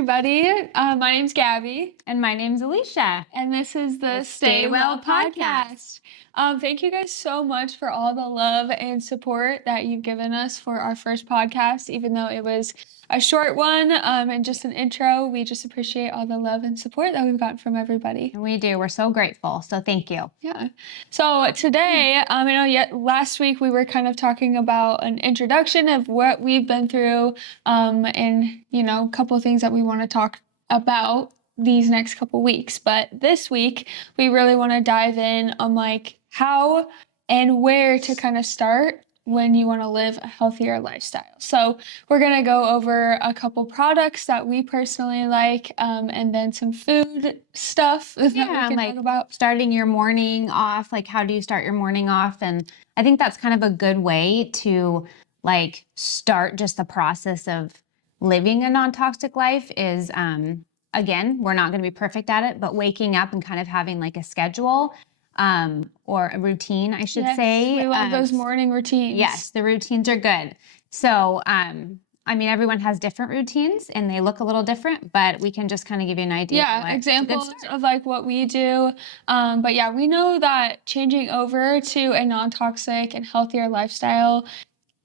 everybody. My name's Gabby. And my name's Alicia. And this is the Stay Well podcast. Thank you guys so much for all the love and support that you've given us for our first podcast, even though it was a short one and just an intro. We just appreciate all the love and support that we've gotten from everybody. And we do. We're so grateful. So thank you. Yeah. So today, last week we were kind of talking about an introduction of what we've been through and, a couple of things that we want to talk about these next couple weeks. But this week, we really want to dive in on how and where to kind of start when you want to live a healthier lifestyle. So we're going to go over a couple products that we personally like, and then some food stuff that we can talk about. Starting your morning off, how do you start your morning off? And I think that's kind of a good way to start just the process of living a non-toxic life is, again, we're not going to be perfect at it, but waking up and kind of having a schedule or a routine, I should say. We love those morning routines. Yes, the routines are good. So, everyone has different routines and they look a little different, but we can just kind of give you an idea. Yeah, examples of what we do. But yeah, we know that changing over to a non-toxic and healthier lifestyle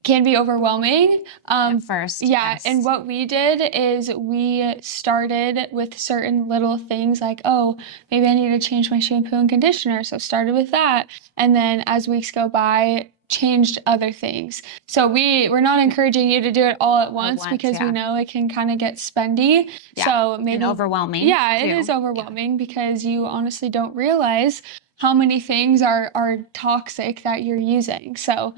can be overwhelming. At first. Yeah, yes. And what we did is we started with certain little things maybe I need to change my shampoo and conditioner. So started with that. And then as weeks go by, changed other things. So we're not encouraging you to do it all at once because we know it can kind of get spendy. Yeah. So maybe and overwhelming. Yeah, too. It is overwhelming because you honestly don't realize how many things are toxic that you're using. So,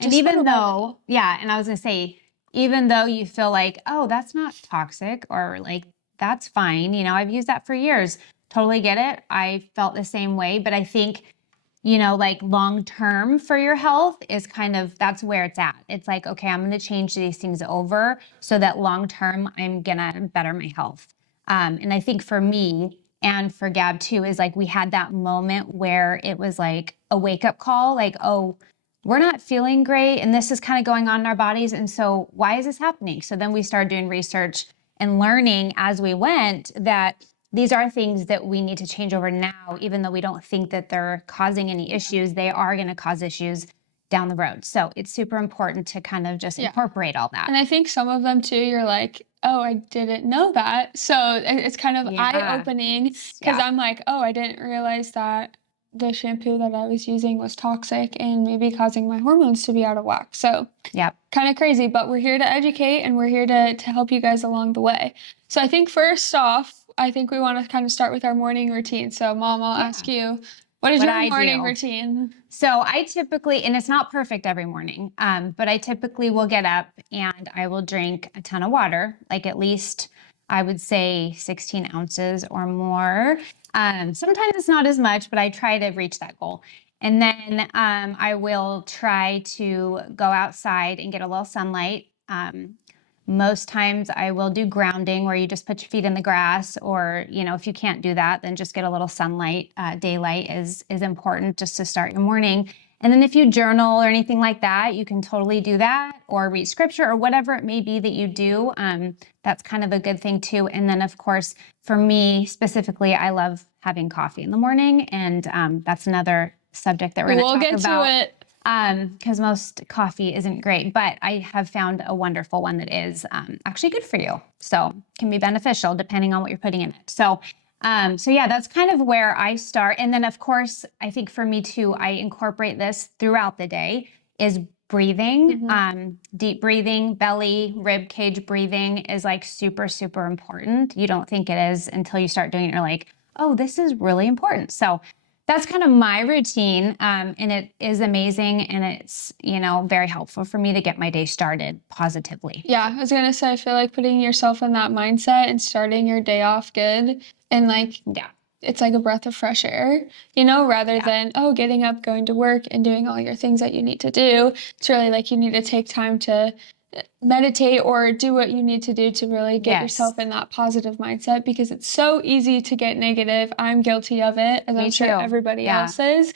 and even though, and I was going to say, even though you feel oh, that's not toxic or that's fine. I've used that for years. Totally get it. I felt the same way. But I think, long term for your health is that's where it's at. It's okay, I'm going to change these things over so that long term I'm going to better my health. And I think for me and for Gab too is we had that moment where it was a wake up call, oh, we're not feeling great and this is kind of going on in our bodies. And so why is this happening? So then we started doing research and learning as we went that these are things that we need to change over now, even though we don't think that they're causing any issues, they are going to cause issues down the road. So it's super important to kind of just incorporate all that. And I think some of them too, you're oh, I didn't know that. So it's kind of eye-opening because I'm oh, I didn't realize that the shampoo that I was using was toxic and maybe causing my hormones to be out of whack. So kind of crazy, but we're here to educate and we're here to help you guys along the way. So I think first off, I think we want to kind of start with our morning routine. So Mom, I'll ask you, what is your morning routine? So I typically, and it's not perfect every morning, but I typically will get up and I will drink a ton of water, at least I would say 16 ounces or more. Sometimes it's not as much, but I try to reach that goal. And then I will try to go outside and get a little sunlight. Most times I will do grounding where you just put your feet in the grass or, if you can't do that, then just get a little sunlight. Daylight is important just to start your morning. And then if you journal or anything like that, you can totally do that or read scripture or whatever it may be that you do. That's kind of a good thing too. And then of course, for me specifically, I love having coffee in the morning. And that's another subject that we're going to talk about. We'll get to it. Because most coffee isn't great, but I have found a wonderful one that is actually good for you. So can be beneficial depending on what you're putting in it. So that's kind of where I start. And then of course, I think for me too, I incorporate this throughout the day is breathing, deep breathing, belly, rib cage breathing is super, super important. You don't think it is until you start doing it. You're oh, this is really important. So that's kind of my routine, and it is amazing, and it's, very helpful for me to get my day started positively. Yeah, I was going to say, I feel like putting yourself in that mindset and starting your day off good, and it's like a breath of fresh air, rather than, getting up, going to work, and doing all your things that you need to do. It's really you need to take time to meditate or do what you need to do to really get yourself in that positive mindset because it's so easy to get negative. I'm guilty of it, as I'm sure everybody else is.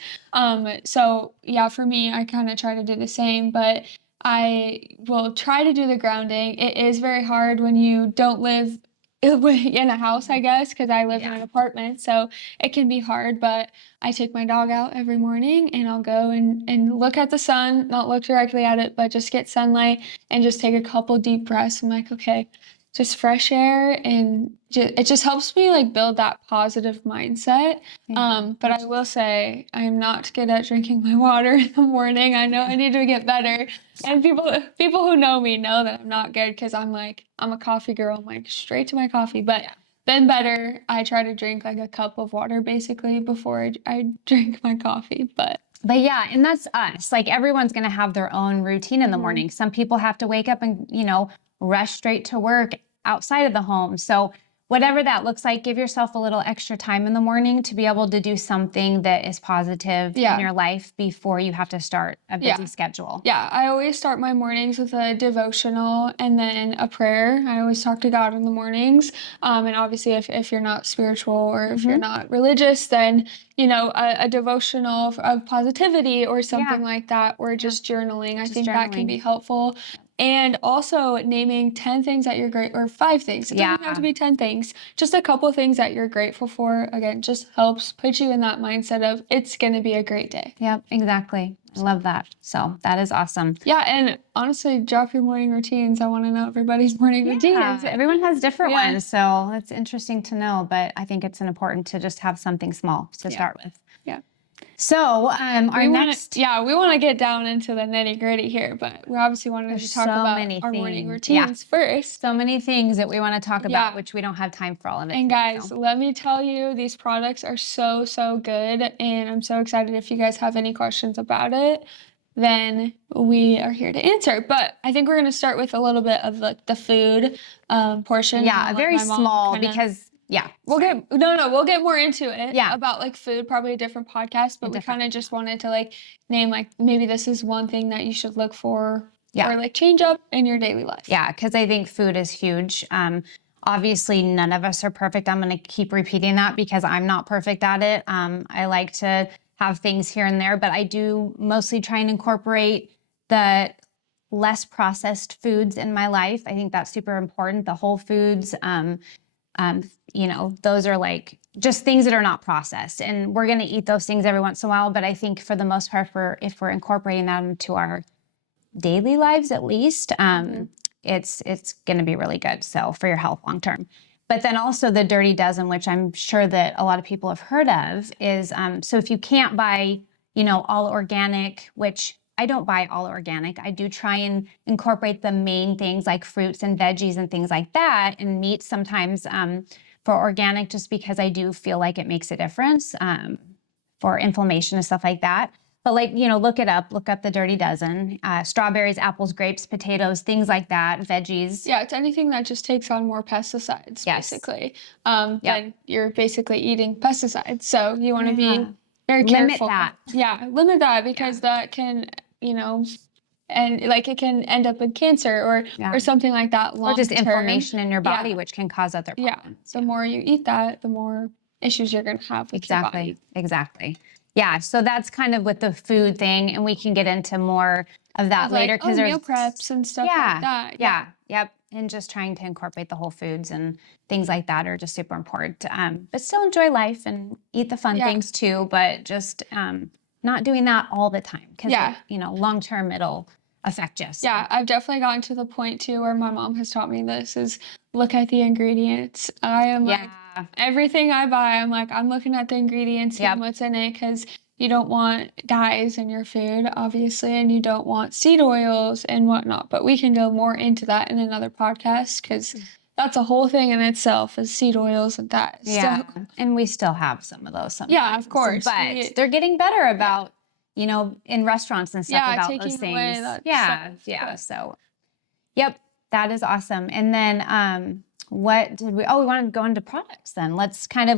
So for me, I kind of try to do the same, but I will try to do the grounding. It is very hard when you don't live in a house, I guess, because I live in Yeah. an apartment, so it can be hard. But I take my dog out every morning, and I'll go and look at the sun, not look directly at it, but just get sunlight and just take a couple deep breaths. I'm like, okay, just fresh air, and it just helps me like build that positive mindset. But I will say I am not good at drinking my water in the morning. I know I need to get better. And people who know me know that I'm not good because I'm a coffee girl. I'm like straight to my coffee. But then better, I try to drink like a cup of water basically before I drink my coffee. But yeah, and that's us. Like everyone's going to have their own routine in the morning. Some people have to wake up and, rush straight to work outside of the home. So whatever that looks like, give yourself a little extra time in the morning to be able to do something that is positive in your life before you have to start a busy schedule. Yeah, I always start my mornings with a devotional and then a prayer. I always talk to God in the mornings. And obviously, if you're not spiritual or if you're not religious, then, a devotional of positivity or something like that, or just journaling. I think that can be helpful. And also naming 10 things that you're or 5 things. It doesn't have to be 10 things. Just a couple things that you're grateful for. Again, just helps put you in that mindset of it's going to be a great day. Yep, exactly. I love that. So that is awesome. Yeah, and honestly, drop your morning routines. I want to know everybody's morning routines. Everyone has different ones, so it's interesting to know, but I think it's important to just have something small to start with. Yeah. So we want to get down into the nitty gritty here, but we obviously wanted to talk about our morning routines first. So many things that we want to talk about, which we don't have time for all of it. And guys, let me tell you, these products are so, so good, and I'm so excited. If you guys have any questions about it, then we are here to answer. But I think we're going to start with a little bit of like the food portion. Yeah, very small because we'll get more into it about like food, probably a different podcast, but we kind of just wanted to like name like maybe this is one thing that you should look for or like change up in your daily life. Yeah, because I think food is huge. Obviously, none of us are perfect. I'm going to keep repeating that because I'm not perfect at it. I like to have things here and there, but I do mostly try and incorporate the less processed foods in my life. I think that's super important. The whole foods, those are like just things that are not processed, and we're going to eat those things every once in a while. But I think for the most part, if we're incorporating that into our daily lives, at least, it's going to be really good. So for your health long term. But then also the Dirty Dozen, which I'm sure that a lot of people have heard of, is so if you can't buy, all organic, which I don't buy all organic. I do try and incorporate the main things like fruits and veggies and things like that, and meat sometimes for organic, just because I do feel like it makes a difference for inflammation and stuff like that. But look up the Dirty Dozen, strawberries, apples, grapes, potatoes, things like that, veggies. Yeah, it's anything that just takes on more pesticides, basically. Then you're basically eating pesticides. So you want to be very careful. Limit that. Yeah, limit that because that can, and like it can end up in cancer or something like that long term. Or just inflammation in your body, which can cause other problems. The more you eat that, the more issues you're going to have with your body. Exactly. Yeah, so that's kind of with the food thing, and we can get into more of that later because there's meal preps and stuff like that. Yep. And just trying to incorporate the whole foods and things like that are just super important. But still enjoy life and eat the fun things too, but just not doing that all the time because long term it'll affect you. So. Yeah, I've definitely gotten to the point too where my mom has taught me this is look at the ingredients. I am like everything I buy, I'm looking at the ingredients and what's in it because you don't want dyes in your food, obviously, and you don't want seed oils and whatnot. But we can go more into that in another podcast because that's a whole thing in itself is seed oils and dyes. Yeah, and we still have some of those sometimes. Yeah, of course. But they're getting better about, in restaurants and stuff about those things. Away that So, yep, that is awesome. And then what did we want to go into products then.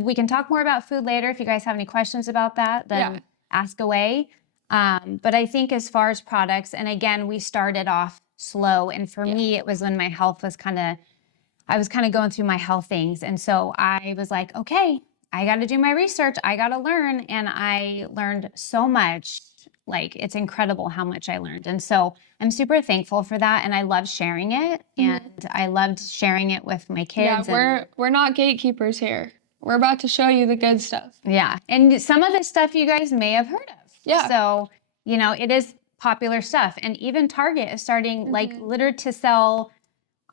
We can talk more about food later. If you guys have any questions about that, then ask away. But I think as far as products, and again, we started off slow. And for me, it was when my health was I was kind of going through my health things. And so I was like, okay, I got to do my research. I got to learn. And I learned so much Like, it's incredible how much I learned. And so I'm super thankful for that. And I love sharing it. And I loved sharing it with my kids. Yeah, we're not gatekeepers here. We're about to show you the good stuff. Yeah. And some of this stuff you guys may have heard of. Yeah. So, you know, it is popular stuff. And even Target is starting like literally to sell.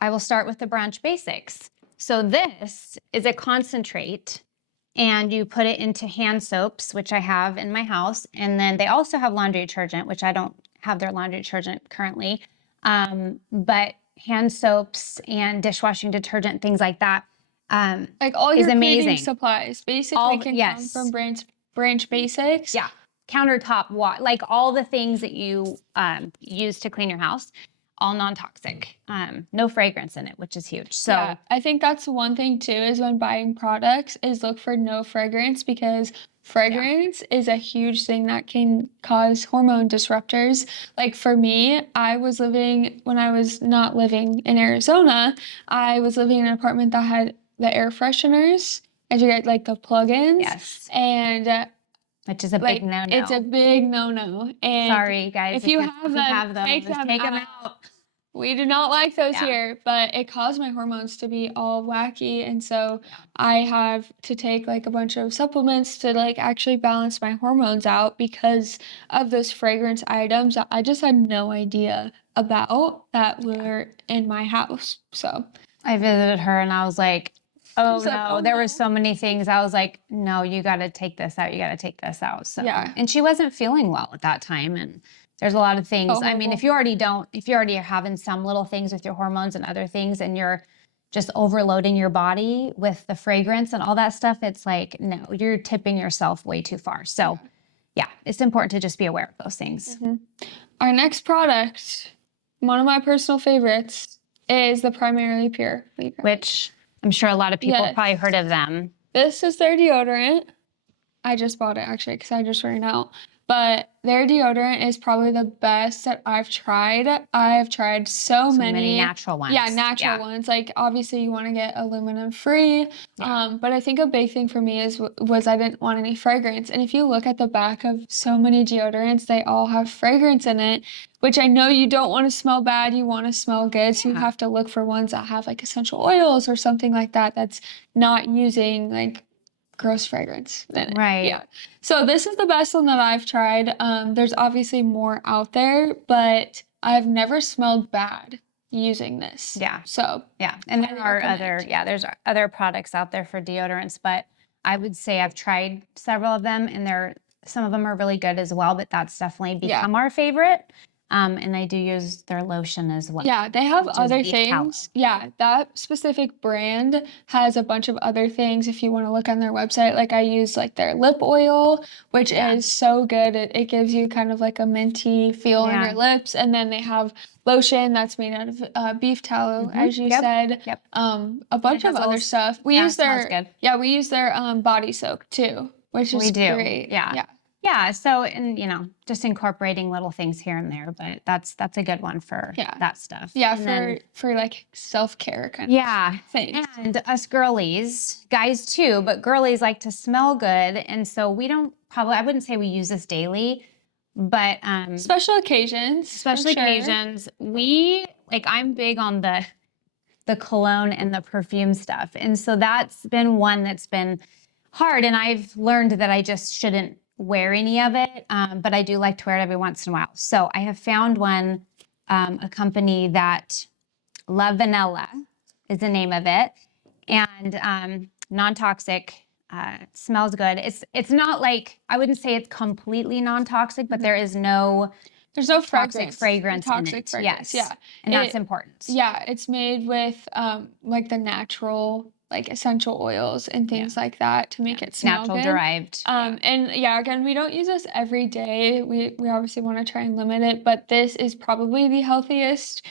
I will start with the Branch Basics. So this is a concentrate, and you put it into hand soaps, which I have in my house. And then they also have laundry detergent, which I don't have their laundry detergent currently. But hand soaps and dishwashing detergent, things like that. Like all your amazing cleaning supplies basically can come from Branch Basics. Yeah. Countertop wash, like all the things that you use to clean your house, all non-toxic, no fragrance in it, which is huge. So yeah, I think that's one thing too, is when buying products is look for no fragrance, because fragrance is a huge thing that can cause hormone disruptors. Like for me, when I was not living in Arizona, I was living in an apartment that had the air fresheners, as you get like the plugins. Yes. And which is a big no-no. It's a big no-no. And sorry, guys, if you have them, take them out. We do not like those here, but it caused my hormones to be all wacky. And so I have to take like a bunch of supplements to like actually balance my hormones out because of those fragrance items that I just had no idea about that were in my house. So I visited her and I was like, oh like, no, there were so many things. I was like, no, you got to take this out. You got to take this out. So, and she wasn't feeling well at that time. And there's a lot of things. I mean, if you already are having some little things with your hormones and other things, and you're just overloading your body with the fragrance and all that stuff, it's like, no, you're tipping yourself way too far. So yeah, it's important to just be aware of those things. Our next product, one of my personal favorites, is the Primarily Pure, which I'm sure a lot of people probably heard of them. This is their deodorant. I just bought it actually because I just ran out. But their deodorant is probably the best that I've tried. I've tried so many natural ones. Yeah, natural ones. Like obviously you want to get aluminum free. But I think a big thing for me was I didn't want any fragrance. And if you look at the back of so many deodorants, they all have fragrance in it, which I know you don't want to smell bad. You want to smell good. So you have to look for ones that have like essential oils or something like that that's not using like gross fragrance in it. Right. Yeah. So this is the best one that I've tried. There's obviously more out there, but I've never smelled bad using this. Yeah. So and there are there's other products out there for deodorants, but I would say I've tried several of them, and some of them are really good as well, but that's definitely become our favorite. And I do use their lotion as well. Yeah, they have other things. Yeah, that specific brand has a bunch of other things if you want to look on their website. Like I use like their lip oil, which is so good. It gives you kind of like a minty feel on your lips. And then they have lotion that's made out of beef tallow, as you said. A bunch of other stuff. We use their body soap too, which is great. Yeah, so, and just incorporating little things here and there, but that's a good one for that stuff. Yeah, for like self-care kind of things. And us girlies, guys too, but girlies like to smell good, and so I wouldn't say we use this daily, but special occasions. I'm big on the cologne and the perfume stuff, and so that's been one that's been hard, and I've learned that I just shouldn't wear any of it, but I do like to wear it every once in a while. So I have found one, a company that La Vanilla is the name of it, and non-toxic, smells good. It's not like, I wouldn't say it's completely non-toxic, but there's no toxic fragrance in it. Yes. Yeah. And that's important. Yeah, it's made with like the natural like essential oils and things like that to make it smell natural good. derived. And again, we don't use this every day. We obviously want to try and limit it, but this is probably the healthiest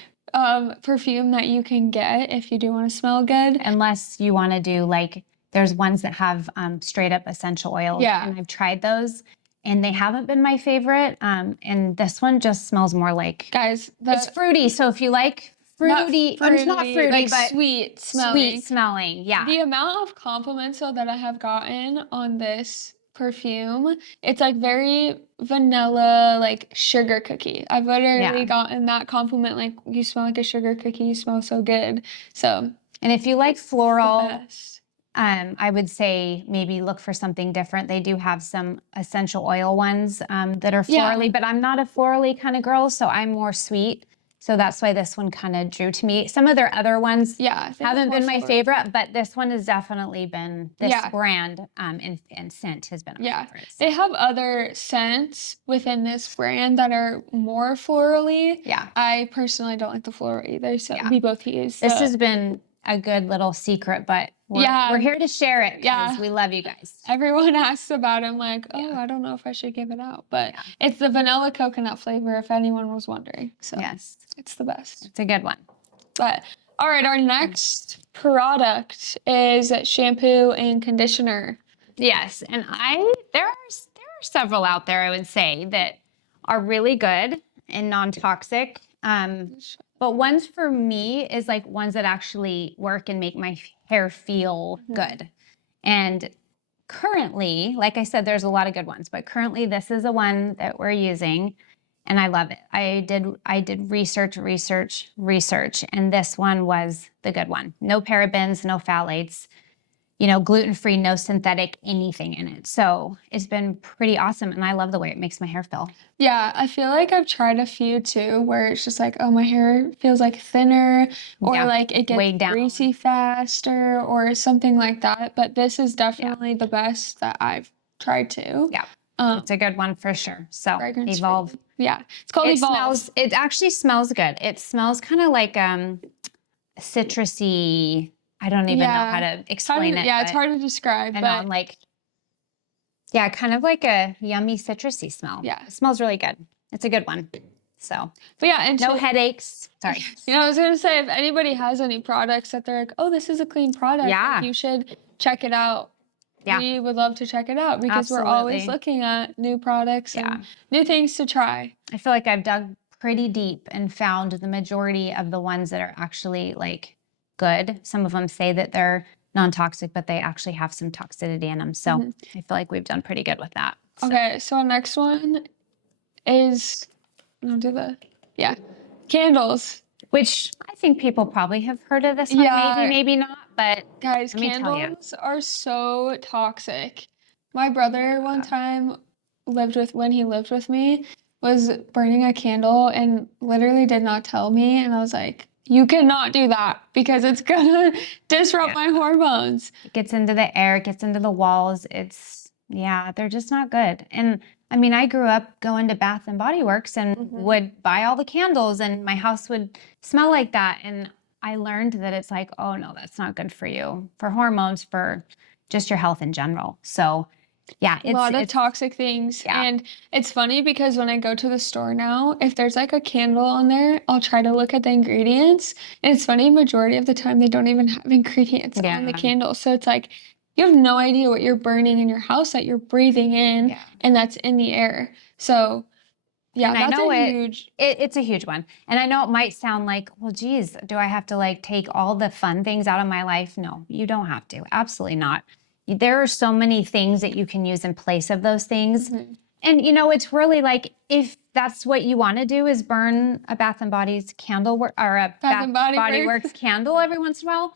perfume that you can get if you do want to smell good. Unless you want to do like, there's ones that have straight up essential oils. Yeah. And I've tried those, and they haven't been my favorite. And this one just smells more like, guys, it's fruity. So if you like fruity, it's not fruity, like but sweet smelling. Yeah. The amount of compliments though that I have gotten on this perfume. It's like very vanilla, like sugar cookie. I've literally gotten that compliment, like, you smell like a sugar cookie, you smell so good. So, and if you like it's the floral, best. I would say maybe look for something different. They do have some essential oil ones that are florally, but I'm not a florally kind of girl, so I'm more sweet. So that's why this one kind of drew to me. Some of their other ones haven't been my favorite, but this one has definitely been, this brand and scent has been my favorite. So. They have other scents within this brand that are more florally. Yeah. I personally don't like the floral either, so we both use. This has been a good little secret, but we're here to share it because we love you guys. Everyone asks about it. I'm like, oh, I don't know if I should give it out. But it's the vanilla coconut flavor, if anyone was wondering. So it's the best. It's a good one. But all right, our next product is shampoo and conditioner. Yes, and there are several out there, I would say, that are really good and non-toxic. But ones for me is like ones that actually work and make my hair feel good. And currently, like I said, there's a lot of good ones, but currently this is the one that we're using and I love it. I did research, and this one was the good one. No parabens, no phthalates, you know, gluten-free, no synthetic anything in it. So it's been pretty awesome. And I love the way it makes my hair feel. Yeah, I feel like I've tried a few too, where it's just like, oh, my hair feels like thinner, or like it gets greasy faster or something like that. But this is definitely the best that I've tried to. Yeah. It's a good one for sure. So Evolve. Yeah. It's called Evolve. It actually smells good. It smells kind of like citrusy. I don't even know how to explain it. Yeah, it's hard to describe. I know, I'm like, kind of like a yummy citrusy smell. Yeah. It smells really good. It's a good one. So, but yeah, and no headaches. Sorry. You know, I was going to say, if anybody has any products that they're like, oh, this is a clean product, like, you should check it out. Yeah. We would love to check it out because we're always looking at new products and new things to try. I feel like I've dug pretty deep and found the majority of the ones that are actually like good. Some of them say that they're non-toxic, but they actually have some toxicity in them. So I feel like we've done pretty good with that. So. Okay, so our next one is, I'll do the, candles. Which I think people probably have heard of this one, maybe not, but guys, candles are so toxic. My brother one time when he lived with me, was burning a candle and literally did not tell me. And I was like, you cannot do that because it's gonna disrupt my hormones. It gets into the air, it gets into the walls. They're just not good. And I mean, I grew up going to Bath and Body Works and would buy all the candles and my house would smell like that. And I learned that it's like, oh no, that's not good for you, for hormones, for just your health in general. So it's a lot of toxic things. And it's funny because when I go to the store now, if there's like a candle on there, I'll try to look at the ingredients. And it's funny, majority of the time they don't even have ingredients on the candle. So it's like, you have no idea what you're burning in your house that you're breathing in and that's in the air. So yeah, and that's it's a huge one. And I know it might sound like, well, geez, do I have to like take all the fun things out of my life? No, you don't have to. Absolutely not. There are so many things that you can use in place of those things. And you know, it's really like, if that's what you want to do is burn a Bath and Body's candle or a Bath and Body Works candle every once in a while,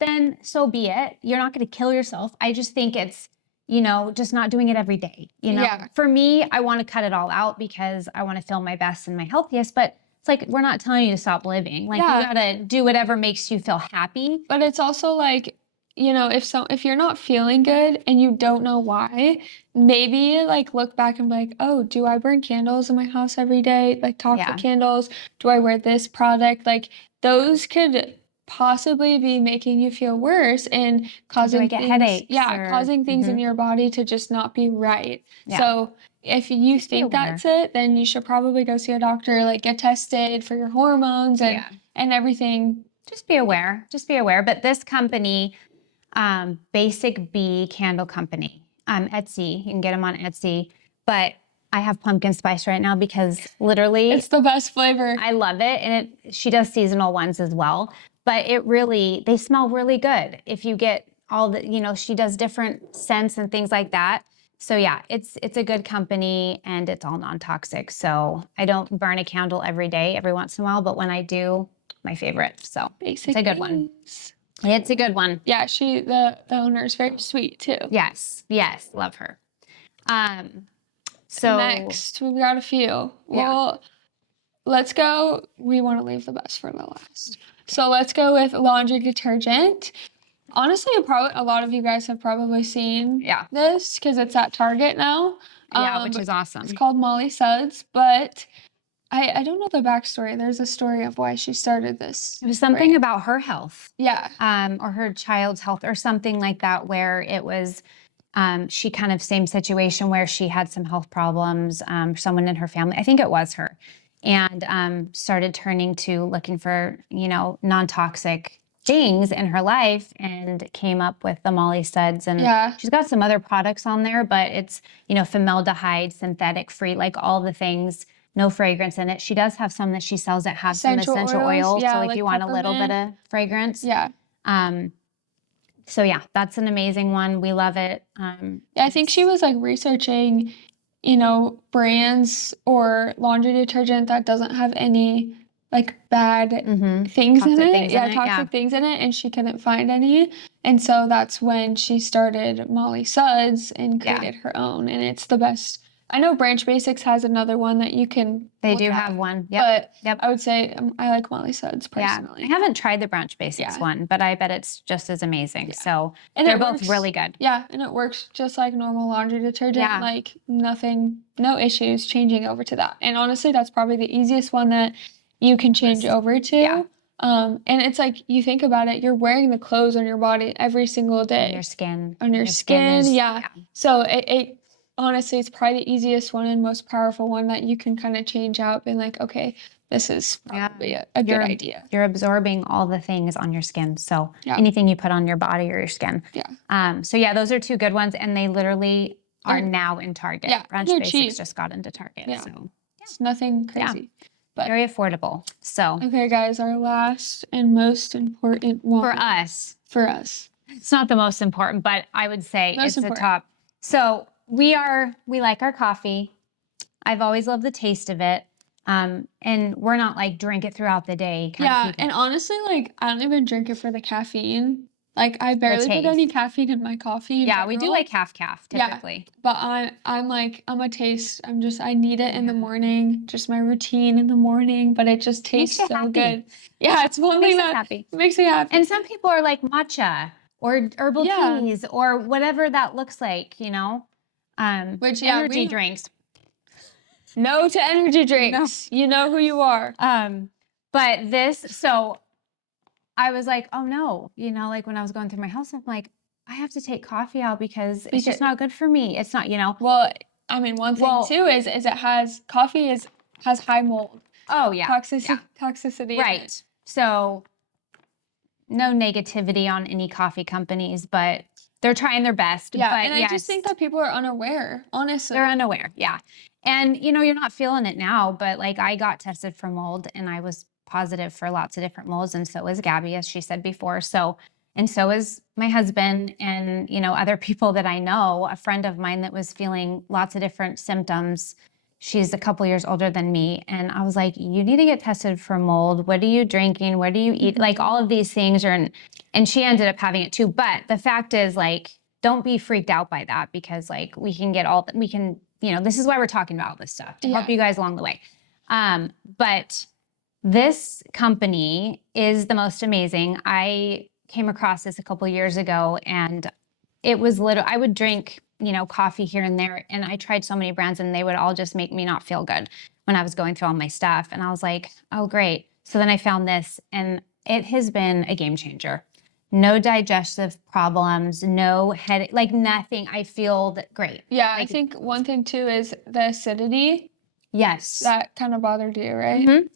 then so be it. You're not going to kill yourself. I just think it's, you know, just not doing it every day. You know, for me, I want to cut it all out because I want to feel my best and my healthiest. But it's like, we're not telling you to stop living. Like, you got to do whatever makes you feel happy. But it's also like, you know, if you're not feeling good and you don't know why, maybe like look back and be like, oh, do I burn candles in my house every day? Like toxic candles? Do I wear this product? Like those could possibly be making you feel worse and causing headaches. Causing things in your body to just not be right. So if you think that's it, then you should probably go see a doctor, like get tested for your hormones and everything. Just be aware. But this company, Basic Bee Candle Company, Etsy, you can get them on Etsy, but I have pumpkin spice right now because literally it's the best flavor. I love it. And she does seasonal ones as well, but they smell really good. If you get all the, you know, she does different scents and things like that. So yeah, it's a good company and it's all non-toxic. So I don't burn a candle every day, every once in a while, but when I do, my favorite. So Basic it's a good one. It's a good one. Yeah, the owner is very sweet too. Yes, yes, love her. So next we've got a few. Well, let's go. We want to leave the best for the last. So let's go with laundry detergent. Honestly, probably a lot of you guys have probably seen this because it's at Target now. Which is awesome. It's called Molly Suds, but I don't know the backstory. There's a story of why she started this. It was something about her health. Yeah. Or her child's health or something like that, where it was she kind of same situation where she had some health problems, someone in her family, I think it was her, and started turning to looking for, non-toxic things in her life and came up with the Molly Suds. And she's got some other products on there, but it's, formaldehyde, synthetic free, like all the things, no fragrance in it. She does have some that she sells that have some essential oils. So if you want a little bit of fragrance. Yeah. So yeah, that's an amazing one. We love it. I think she was like researching, brands or laundry detergent that doesn't have any like bad things in it. Toxic things in it, and she couldn't find any. And so that's when she started Molly Suds and created her own. And it's the best. I know Branch Basics has another one that you can. They do have one. Yep. But I would say I like Molly Suds personally. Yeah. I haven't tried the Branch Basics one, but I bet it's just as amazing. Yeah. So and they're both really good. Yeah, and it works just like normal laundry detergent. Yeah. Like nothing, no issues changing over to that. And honestly, that's probably the easiest one that you can change over to. Yeah. And it's like, you think about it, you're wearing the clothes on your body every single day. On your skin. On your skin, yeah. So it honestly, it's probably the easiest one and most powerful one that you can kind of change out, being like, okay, this is probably a good idea. You're absorbing all the things on your skin. So anything you put on your body or your skin. Yeah. So yeah, those are two good ones. And they literally are now in Target. Yeah, Branch Basics just got into Target. Yeah. So it's nothing crazy. Yeah. But very affordable. So okay, guys, our last and most important one. For us. It's not the most important, but I would say it's the top. So we like our coffee. I've always loved the taste of it. And we're not like drink it throughout the day. And honestly, like I don't even drink it for the caffeine. Like I barely put any caffeine in my coffee. Yeah, we do like half calf typically. Yeah, but I'm a taste. I need it in the morning, just my routine in the morning, but it just tastes so good. Yeah, it's one thing that makes me happy. And some people are like matcha or herbal teas or whatever that looks like, which energy drinks. No to energy drinks. No. You know who you are. But so I was like, oh no, like when I was going through my house, I'm like, I have to take coffee out because it's just not good for me. It's not, Well, I mean, one thing too is coffee has high mold. Oh yeah. Toxicity. Right. So no negativity on any coffee companies, but they're trying their best. Yeah. But and I just think that people are unaware, honestly. They're unaware. Yeah. And you're not feeling it now, but like I got tested for mold and I was positive for lots of different molds, and so was Gabby, as she said before. So is my husband and, other people that I know. A friend of mine that was feeling lots of different symptoms. She's a couple years older than me. And I was like, you need to get tested for mold. What are you drinking? What do you eat? Like all of these things and she ended up having it too. But the fact is, like, don't be freaked out by that because like this is why we're talking about all this stuff to help you guys along the way. But this company is the most amazing. I came across this a couple years ago and it was I would drink, coffee here and there. And I tried so many brands and they would all just make me not feel good when I was going through all my stuff. And I was like, oh, great. So then I found this and it has been a game changer. No digestive problems, no headache, like nothing. I feel great. Yeah, I think one thing too is the acidity. Yes. That kind of bothered you, right? Mm-hmm.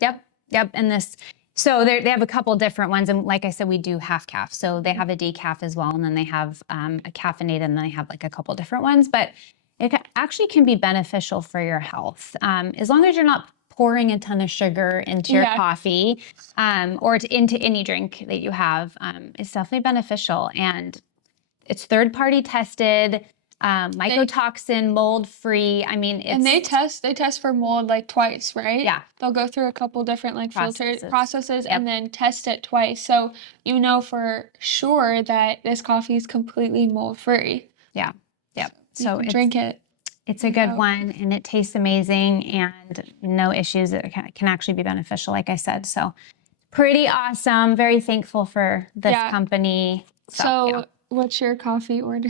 Yep. And so they have a couple different ones. And like I said, we do half calf. So they have a decaf as well. And then they have a caffeinated, and then they have like a couple different ones. But it actually can be beneficial for your health. As long as you're not pouring a ton of sugar into your coffee or into any drink that you have, it's definitely beneficial. And it's third-party tested. mycotoxin, mold-free. I mean, it's... And they test for mold like twice, right? Yeah. They'll go through a couple different like filter processes Yep. and then test it twice. So you know for sure that this coffee is completely mold-free. Yeah. Yep. So drink it. It's a good one, and it tastes amazing, and no issues. It can actually be beneficial, like I said. So pretty awesome. Very thankful for this company. So what's your coffee order?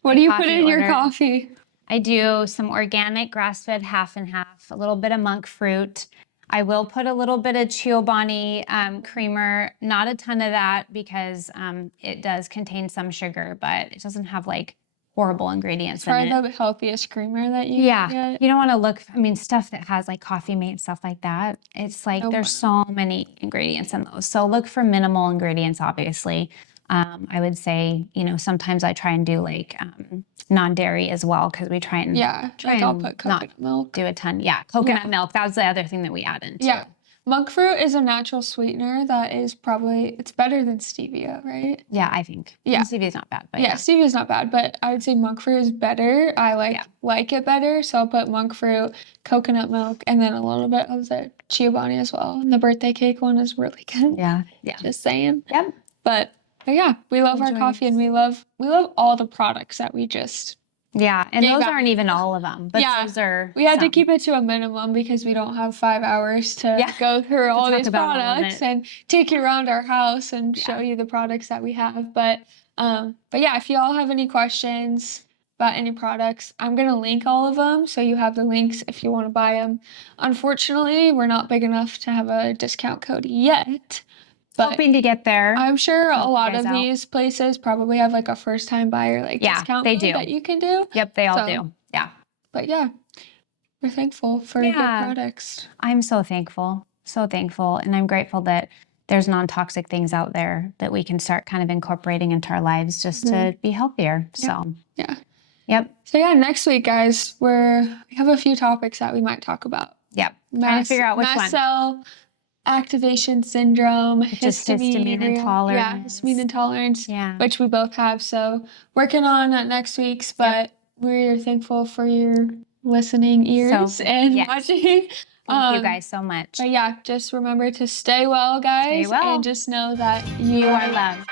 What do you put in your coffee? I do some organic grass-fed half and half, a little bit of monk fruit. I will put a little bit of Chobani creamer, not a ton of that because it does contain some sugar, but it doesn't have like horrible ingredients in it. Try the healthiest creamer that you can get. You don't want to look, I mean, stuff that has like Coffee Mate and stuff like that. It's like there's so many ingredients in those. So look for minimal ingredients, obviously. I would say, you know, sometimes I try and do like non-dairy as well because we try and I'll put coconut milk. Do a ton. Yeah, coconut milk. That was the other thing that we add into. Yeah. Monk fruit is a natural sweetener that is probably, it's better than stevia, right? Yeah, I think. Yeah. Stevia is not bad. But stevia is not bad, but I would say monk fruit is better. I like it better, so I'll put monk fruit, coconut milk, and then a little bit of the Chobani as well. And the birthday cake one is really good. Yeah. Just saying. Yep. But yeah, we love our coffee, and we love all the products that we just and those aren't even all of them, but those are. We had to keep it to a minimum because we don't have 5 hours to go through all these products and take you around our house and show you the products that we have. But yeah, if you all have any questions about any products, I'm gonna link all of them, so you have the links if you want to buy them. Unfortunately, we're not big enough to have a discount code yet. But hoping to get there. I'm sure a lot of these places probably have like a first-time buyer discount they code do. that you can do. Yep, they all do. Yeah. But yeah, we're thankful for good products. I'm so thankful. So thankful. And I'm grateful that there's non-toxic things out there that we can start kind of incorporating into our lives just to be healthier. So Yep. So yeah, next week, guys, we have a few topics that we might talk about. Yep. Trying to figure out which one. Mast cell activation syndrome, histamine intolerance. Yeah, histamine intolerance, which we both have. So working on next week's, but we're thankful for your listening ears and watching. Thank you guys so much. But yeah, just remember to stay well, guys. Stay well. And just know that you are loved.